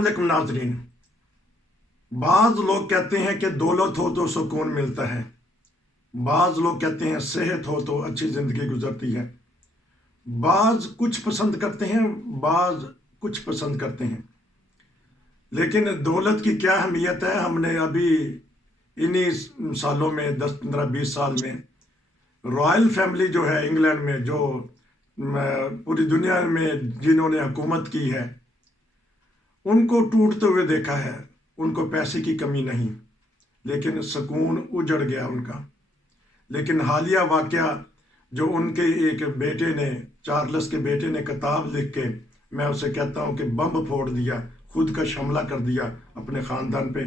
علیکم ناظرین، بعض لوگ کہتے ہیں کہ دولت ہو تو سکون ملتا ہے، بعض لوگ کہتے ہیں صحت ہو تو اچھی زندگی گزرتی ہے، بعض کچھ پسند کرتے ہیں، بعض کچھ پسند کرتے ہیں۔ لیکن دولت کی کیا اہمیت ہے؟ ہم نے ابھی انہی سالوں میں 10 15 20 سال میں رائل فیملی جو ہے انگلینڈ میں، جو پوری دنیا میں جنہوں نے حکومت کی ہے، ان کو ٹوٹتے ہوئے دیکھا ہے۔ ان کو پیسے کی کمی نہیں، لیکن سکون اجڑ گیا ان کا۔ لیکن حالیہ واقعہ جو ان کے ایک بیٹے نے، چارلس کے بیٹے نے کتاب لکھ کے، میں اسے کہتا ہوں کہ بم پھوڑ دیا، خود کا حملہ کر دیا اپنے خاندان پہ،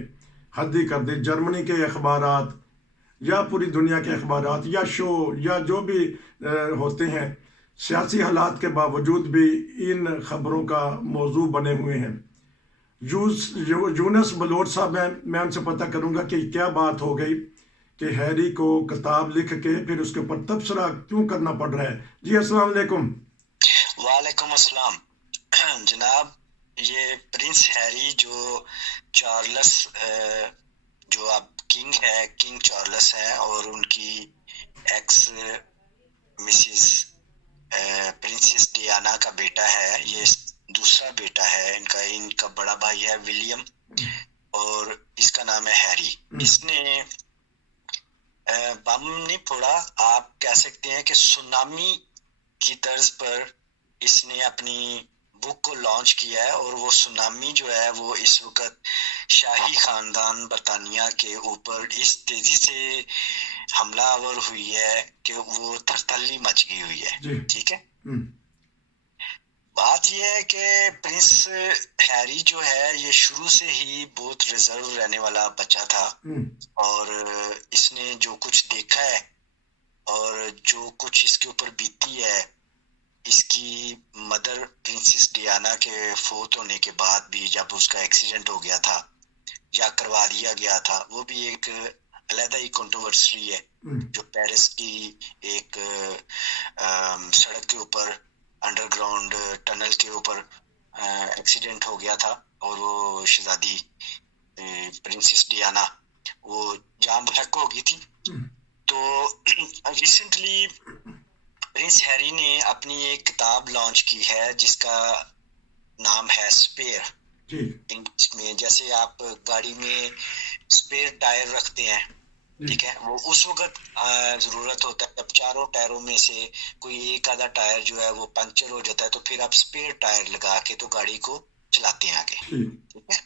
حد ہی کر دی۔ جرمنی کے اخبارات یا پوری دنیا کے اخبارات یا شو یا جو بھی ہوتے ہیں، سیاسی حالات کے باوجود بھی ان خبروں کا موضوع بنے ہوئے ہیں۔ یونس بلوچ صاحب ہیں، میں ان سے پتہ کروں گا کہ کیا بات ہو گئی کہ ہیری کو کتاب لکھ کے پھر اس کے اوپر تبصرہ کیوں کرنا پڑ رہا ہے۔ جی السلام علیکم۔ وعلیکم السلام جناب۔ یہ پرنس ہیری جو چارلس جو اب کنگ ہے، کنگ چارلس ہے، اور ان کی ایکس مسز پرنسس ڈیانا کا بیٹا ہے، یہ دوسرا بیٹا ہے ان کا بڑا بھائی ہے ولیم، اور اس کا نام ہے ہیری۔ اس نے بم نہیں پھوڑا، آپ کہہ سکتے ہیں کہ سونامی کی طرز پر اس نے اپنی بک کو لانچ کیا ہے، اور وہ سونامی جو ہے وہ اس وقت شاہی خاندان برطانیہ کے اوپر اس تیزی سے حملہ آور ہوئی ہے کہ وہ تھرتھلی مچ گئی ہوئی ہے۔ ٹھیک ہے، بات یہ ہے کہ پرنس ہیری جو ہے یہ شروع سے ہی بہت ریزرو رہنے والا بچہ تھا، اور اس نے جو کچھ دیکھا ہے اور جو کچھ اس کے اوپر بیتی ہے، اس کی مدر پرنسس ڈیانا کے فوت ہونے کے بعد بھی جب اس کا ایکسیڈنٹ ہو گیا تھا یا کروا دیا گیا تھا، وہ بھی ایک علیحدہ ہی کنٹروورسی ہے، جو پیرس کی ایک سڑک کے اوپر انڈر گراؤنڈ ٹنل کے اوپر ایکسیڈنٹ ہو گیا تھا، اور وہ شہزادی پرنسس ڈیانا وہ جان بحق ہو گئی تھی۔ تو ریسنٹلی پرنس ہیری نے اپنی ایک کتاب لانچ کی ہے جس کا نام ہے اسپیئر۔ انگلش میں جیسے آپ گاڑی میں اسپیئر ٹائر رکھتے ہیں، ٹھیک ہے، وہ اس وقت ضرورت ہوتا ہے جب چاروں ٹائروں میں سے کوئی ایک آدھا ٹائر جو ہے وہ پنکچر ہو جاتا ہے، تو پھر آپ اسپیئر ٹائر لگا کے تو گاڑی کو چلاتے ہیں آگے، ٹھیک ہے۔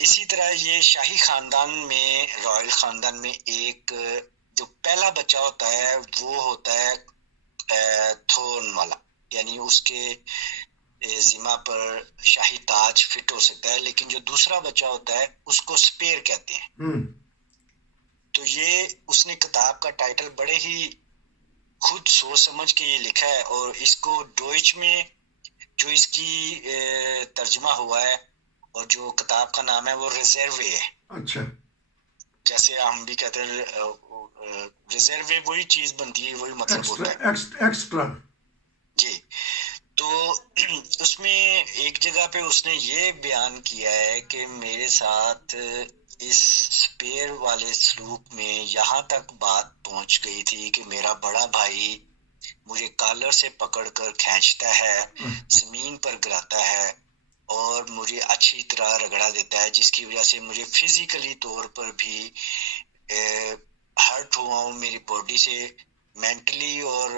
اسی طرح یہ شاہی خاندان میں، رائل خاندان میں ایک جو پہلا بچہ ہوتا ہے وہ ہوتا ہے تھرون والا، یعنی اس کے ذمہ پر شاہی تاج فٹ ہو سکتا ہے، لیکن جو دوسرا بچہ ہوتا ہے اس کو سپیر کہتے ہیں۔ تو یہ اس نے کتاب کا ٹائٹل بڑے ہی خود سوچ سمجھ کے یہ لکھا ہے، اور اس کو ڈوئچ میں جو اس کی ترجمہ ہوا ہے اور جو کتاب کا نام ہے وہ ریزروے ہے۔ اچھا، جیسے ہم بھی کہتے ہیں ریزروے وہی چیز بنتی ہے، وہی مطلب ہوتا ہے ایکسٹرا۔ جی، تو اس میں ایک جگہ پہ اس نے یہ بیان کیا ہے کہ میرے ساتھ اس سپیر والے سلوک میں یہاں تک بات پہنچ گئی تھی کہ میرا بڑا بھائی مجھے کالر سے پکڑ کر کھینچتا ہے، زمین پر گراتا ہے اور مجھے اچھی طرح رگڑا دیتا ہے، جس کی وجہ سے مجھے فزیکلی طور پر بھی ہرٹ ہوا ہوں، میری باڈی سے مینٹلی اور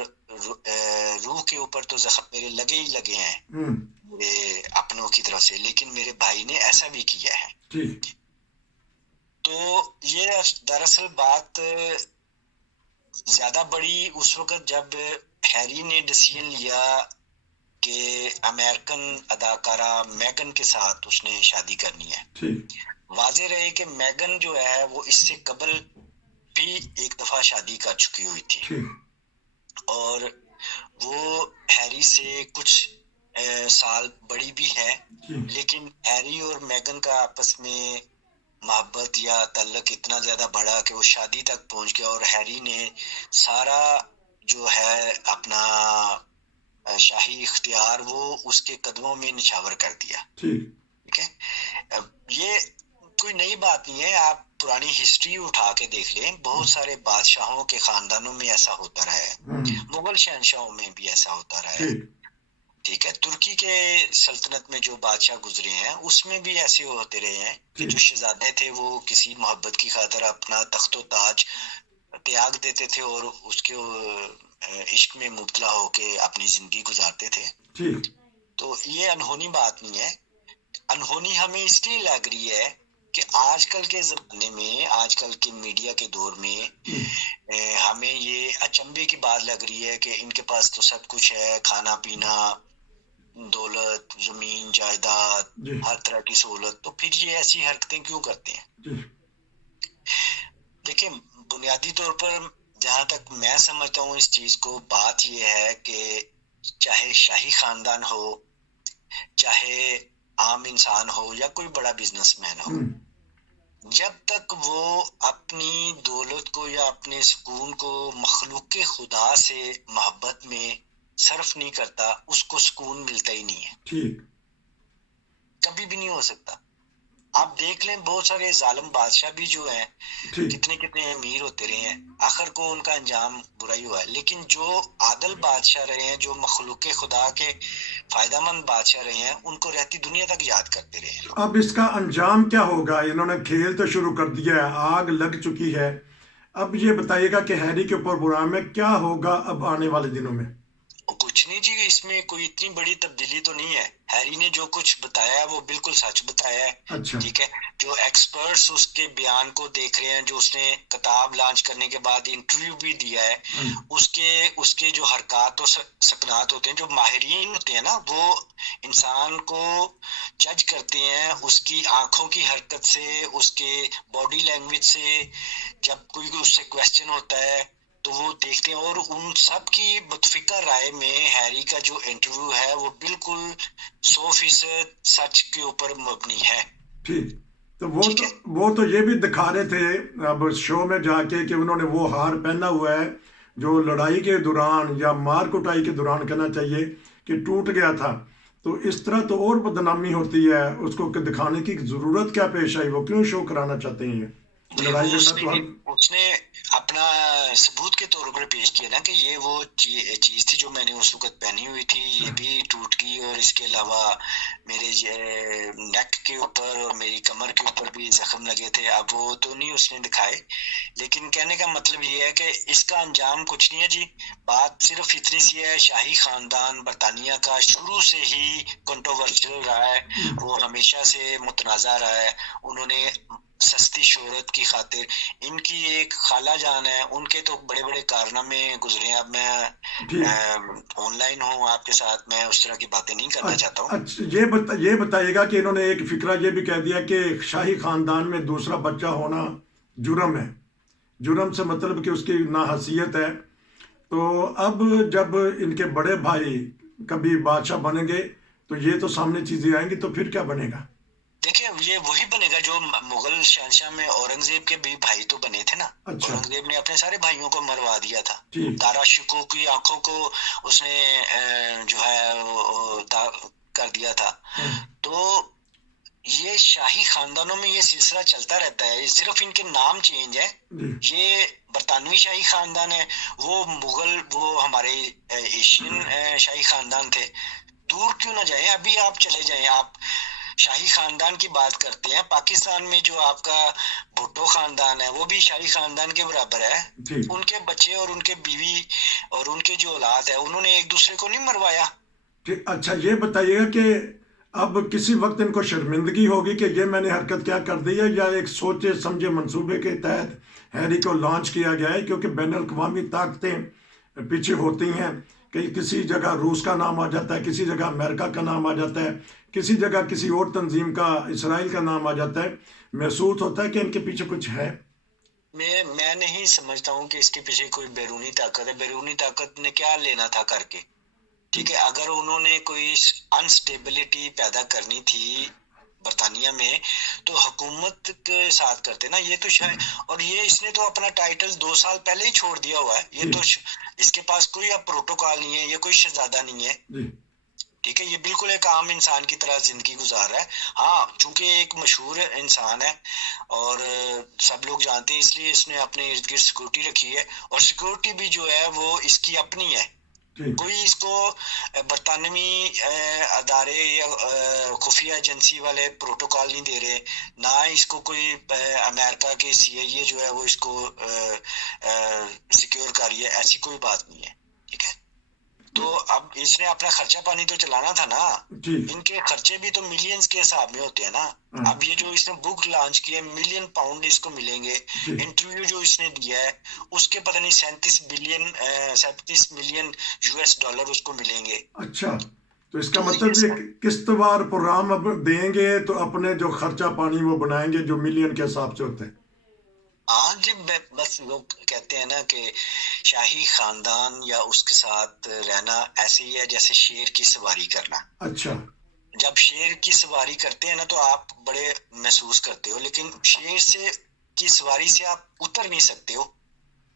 روح کے اوپر تو زخم میرے لگے ہی لگے ہیں میرے اپنوں کی طرف سے، لیکن میرے بھائی نے ایسا بھی کیا ہے۔ تو یہ دراصل بات زیادہ بڑی اس وقت جب ہیری نے ڈیسیژن لیا کہ امریکن اداکارہ میگن کے ساتھ اس نے شادی کرنی ہے۔ واضح رہے کہ میگن جو ہے وہ اس سے قبل بھی ایک دفعہ شادی کر چکی ہوئی تھی، اور وہ ہیری سے کچھ سال بڑی بھی ہے، لیکن ہیری اور میگن کا آپس میں محبت یا تعلق اتنا زیادہ بڑا کہ وہ شادی تک پہنچ گیا، اور ہیری نے سارا جو ہے اپنا شاہی اختیار وہ اس کے قدموں میں نچھاور کر دیا۔ ٹھیک ہے. یہ کوئی نئی بات نہیں ہے، آپ پرانی ہسٹری اٹھا کے دیکھ لیں، بہت سارے بادشاہوں کے خاندانوں میں ایسا ہوتا رہا ہے، مغل شہنشاہوں میں بھی ایسا ہوتا رہا ہے. ٹھیک ہے، ترکی کے سلطنت میں جو بادشاہ گزرے ہیں اس میں بھی ایسے ہوتے رہے ہیں کہ جو شہزادے تھے وہ کسی محبت کی خاطر اپنا تخت و تاج تیاگ دیتے تھے اور اس کے عشق میں مبتلا ہو کے اپنی زندگی گزارتے تھے. تو یہ انہونی بات نہیں ہے. انہونی ہمیں اس لیے لگ رہی ہے کہ آج کل کے زمانے میں، آج کل کے میڈیا کے دور میں ہمیں یہ اچنبے کی بات لگ رہی ہے کہ ان کے پاس تو سب کچھ ہے، کھانا پینا، دولت، زمین جائیداد، ہر طرح کی سہولت، تو پھر یہ ایسی حرکتیں کیوں کرتے ہیں؟ دیکھیں، بنیادی طور پر جہاں تک میں سمجھتا ہوں اس چیز کو، بات یہ ہے کہ چاہے شاہی خاندان ہو، چاہے عام انسان ہو، یا کوئی بڑا بزنس مین ہو، جب تک وہ اپنی دولت کو یا اپنے سکون کو مخلوق خدا سے محبت میں صرف نہیں کرتا، اس کو سکون ملتا ہی نہیں ہے. کبھی بھی نہیں ہو سکتا. آپ دیکھ لیں، بہت سارے ظالم بادشاہ بھی جو ہیں، کتنے امیر ہوتے رہے ہیں، آخر کو ان کا انجام برا ہی ہوا ہے. لیکن جو عادل بادشاہ رہے ہیں، جو مخلوق خدا کے فائدہ مند بادشاہ رہے ہیں، ان کو رہتی دنیا تک یاد کرتے رہے ہیں. اب اس کا انجام کیا ہوگا؟ انہوں نے کھیل تو شروع کر دیا ہے، آگ لگ چکی ہے. اب یہ بتائیے گا کہ ہیری کے اوپر برا میں کیا ہوگا اب آنے والے دنوں میں؟ کچھ نہیں جی، اس میں کوئی اتنی بڑی تبدیلی تو نہیں ہے. ہیری نے جو کچھ بتایا ہے وہ بالکل سچ بتایا ہے. ٹھیک ہے، جو ایکسپرٹس اس کے بیان کو دیکھ رہے ہیں، جو اس نے کتاب لانچ کرنے کے بعد انٹرویو بھی دیا ہے، اس کے جو حرکات و سکنات ہوتے ہیں، جو ماہرین ہوتے ہیں نا، وہ انسان کو جج کرتے ہیں اس کی آنکھوں کی حرکت سے، اس کے باڈی لینگویج سے. جب کوئی اس سے کویسچن ہوتا ہے تو وہ دیکھتے ہیں، اور ان سب کی متفقہ رائے میں ہیری کا جو انٹرویو ہے وہ بالکل 100% سچ کے اوپر مبنی ہے. تو وہ تو یہ بھی دکھا رہے تھے اب شو میں جا کے کہ انہوں نے وہ ہار پہنا ہوا ہے جو لڑائی کے دوران یا مار کٹائی کے دوران کہنا چاہیے کہ ٹوٹ گیا تھا. تو اس طرح تو اور بدنامی ہوتی ہے. اس کو دکھانے کی ضرورت کیا پیش آئی؟ وہ کیوں شو کرانا چاہتے ہیں؟ لڑائی اس نے اپنا ثبوت کے طور پر پیش کیا نا کہ یہ وہ چیز تھی جو میں نے اس وقت پہنی ہوئی تھی، یہ بھی ٹوٹ گئی، اور اس کے علاوہ میرے نیک کے اوپر اور میری کمر کے اوپر بھی زخم لگے تھے. اب وہ تو نہیں اس نے دکھائے، لیکن کہنے کا مطلب یہ ہے کہ اس کا انجام کچھ نہیں ہے جی. بات صرف اتنی سی ہے، شاہی خاندان برطانیہ کا شروع سے ہی کنٹروورشل رہا ہے، وہ ہمیشہ سے متنازع رہا ہے. انہوں نے سستی شہرت کی خاطر، ان کی ایک خالہ جان ہے، ان کے تو بڑے بڑے کارنامے گزرے ہیں. اب میں آن لائن ہوں آپ کے ساتھ، میں اس طرح کی باتیں نہیں کرنا چاہتا ہوں. یہ بتائیے گا کہ انہوں نے ایک فکرہ یہ بھی کہہ دیا کہ شاہی خاندان میں دوسرا بچہ ہونا جرم ہے. جرم سے مطلب کہ اس کی ناحیثیت ہے. تو اب جب ان کے بڑے بھائی کبھی بادشاہ بنیں گے تو یہ تو سامنے چیزیں آئیں گی، تو پھر کیا بنے گا؟ دیکھیں، یہ وہی بنے گا جو مغل شہنشاہ میں اورنگزیب کے بھی بھائی تو بنے تھے نا. اورنگزیب نے اپنے سارے بھائیوں کو مروا دیا تھا. دارا شکوہ کی آنکھوں کو اس نے جو ہے کر دیا تھا. تو یہ شاہی خاندانوں میں یہ سلسلہ چلتا رہتا ہے، صرف ان کے نام چینج ہے. یہ برطانوی شاہی خاندان ہے، وہ مغل، وہ ہمارے ایشین شاہی خاندان تھے. دور کیوں نہ جائیں، ابھی آپ چلے جائیں، آپ شاہی خاندان کی بات کرتے ہیں، پاکستان میں جو آپ کا بھٹو خاندان ہے وہ بھی شاہی خاندان کے برابر ہے. ان کے بچے اور ان کے بیوی اور ان کے جو اولاد ہے، انہوں نے ایک دوسرے کو نہیں مروایا. اچھا، یہ بتائیے گا کہ اب کسی وقت ان کو شرمندگی ہوگی کہ یہ میں نے حرکت کیا کر دی ہے، یا ایک سوچے سمجھے منصوبے کے تحت ہیری کو لانچ کیا گیا ہے؟ کیونکہ بین الاقوامی طاقتیں پیچھے ہوتی ہیں، کہ کسی جگہ روس کا نام آ جاتا ہے، کسی جگہ امریکہ کا نام آ جاتا ہے، کسی جگہ کسی اور تنظیم کا، اسرائیل کا نام آ جاتا ہے. محسوس ہوتا ہے کہ ان کے پیچھے کچھ ہے. میں نہیں سمجھتا ہوں کہ اس کے پیچھے کوئی بیرونی طاقت ہے. بیرونی طاقت نے کیا لینا تھا کر کے؟ ٹھیک ہے، اگر انہوں نے کوئی انسٹیبلٹی پیدا کرنی تھی برطانیہ میں تو حکومت کے ساتھ کرتے نا. یہ تو شاید، اور یہ اس نے تو اپنا ٹائٹل 2 سال پہلے ہی چھوڑ دیا ہوا ہے. یہ تو اس کے پاس کوئی اب پروٹوکال نہیں ہے، یہ کوئی شہزادہ نہیں ہے. ٹھیک ہے، یہ بالکل ایک عام انسان کی طرح زندگی گزار رہا ہے. ہاں چونکہ ایک مشہور انسان ہے اور سب لوگ جانتے ہیں، اس لیے اس نے اپنے ارد گرد سیکورٹی رکھی ہے، اور سیکورٹی بھی جو ہے وہ اس کی اپنی ہے. کوئی اس کو برطانوی ادارے یا خفیہ ایجنسی والے پروٹوکال نہیں دے رہے، نہ اس کو کوئی امریکہ کے CIA جو ہے وہ اس کو سیکیور کر رہی ہے، ایسی کوئی بات نہیں ہے. ٹھیک ہے، تو اب اس نے اپنا خرچہ پانی تو چلانا تھا نا. ان کے خرچے بھی تو ملینز کے حساب میں ہوتے ہیں نا. اب یہ جو اس نے بک لانچ کی ہے، £1 ملین اس کو ملیں گے. انٹرویو جو اس نے دیا ہے اس کے پتہ نہیں 37 ملین $US اس کو ملیں گے. اچھا، تو اس کا مطلب یہ قسط وار پروگرام اب دیں گے تو اپنے جو خرچہ پانی وہ بنائیں گے جو ملین کے حساب سے ہوتے ہیں. ہاں جی، بس لوگ کہتے ہیں نا کہ شاہی خاندان یا اس کے ساتھ رہنا ایسے ہی ہے جیسے شیر کی سواری کرنا. اچھا، جب شیر کی سواری کرتے ہیں نا تو آپ بڑے محسوس کرتے ہو، لیکن شیر کی سواری سے آپ اتر نہیں سکتے ہو.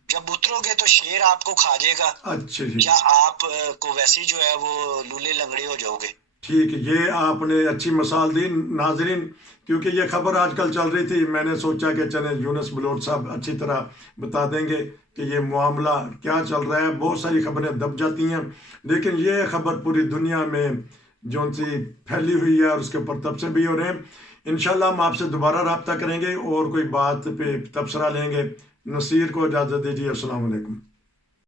جب اترو گے تو شیر آپ کو کھا جائے گا. اچھا جی، یا آپ کو ویسے ہی جو ہے وہ لولے لنگڑے ہو جاؤ گے. ٹھیک ہے، یہ آپ نے اچھی مثال دی ناظرین، کیونکہ یہ خبر آج کل چل رہی تھی. میں نے سوچا کہ چلیں یونس بلوچ صاحب اچھی طرح بتا دیں گے کہ یہ معاملہ کیا چل رہا ہے. بہت ساری خبریں دب جاتی ہیں، لیکن یہ خبر پوری دنیا میں جو سی پھیلی ہوئی ہے اور اس کے اوپر تبصرے بھی ہو رہے ہیں. انشاءاللہ ہم آپ سے دوبارہ رابطہ کریں گے اور کوئی بات پہ تبصرہ لیں گے. نصیر کو اجازت دیجیے. السلام علیکم.